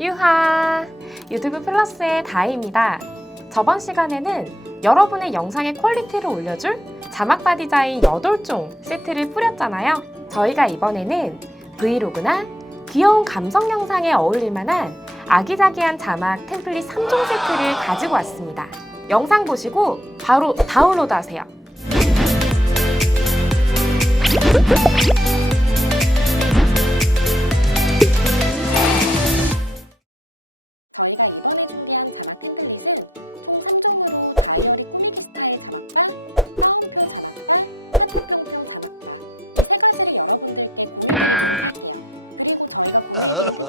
유하! 유튜브 플러스의 다희입니다. 저번 시간에는 여러분의 영상의 퀄리티를 올려줄 자막바 디자인 8종 세트를 뿌렸잖아요. 저희가 이번에는 브이로그나 귀여운 감성 영상에 어울릴 만한 아기자기한 자막 템플릿 3종 세트를 가지고 왔습니다. 영상 보시고 바로 다운로드 하세요.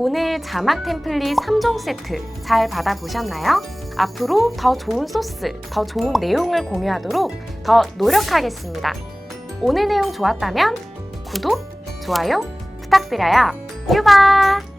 오늘 자막 템플릿 3종 세트 잘 받아보셨나요? 앞으로 더 좋은 소스, 더 좋은 내용을 공유하도록 더 노력하겠습니다. 오늘 내용 좋았다면 구독, 좋아요 부탁드려요. 유바!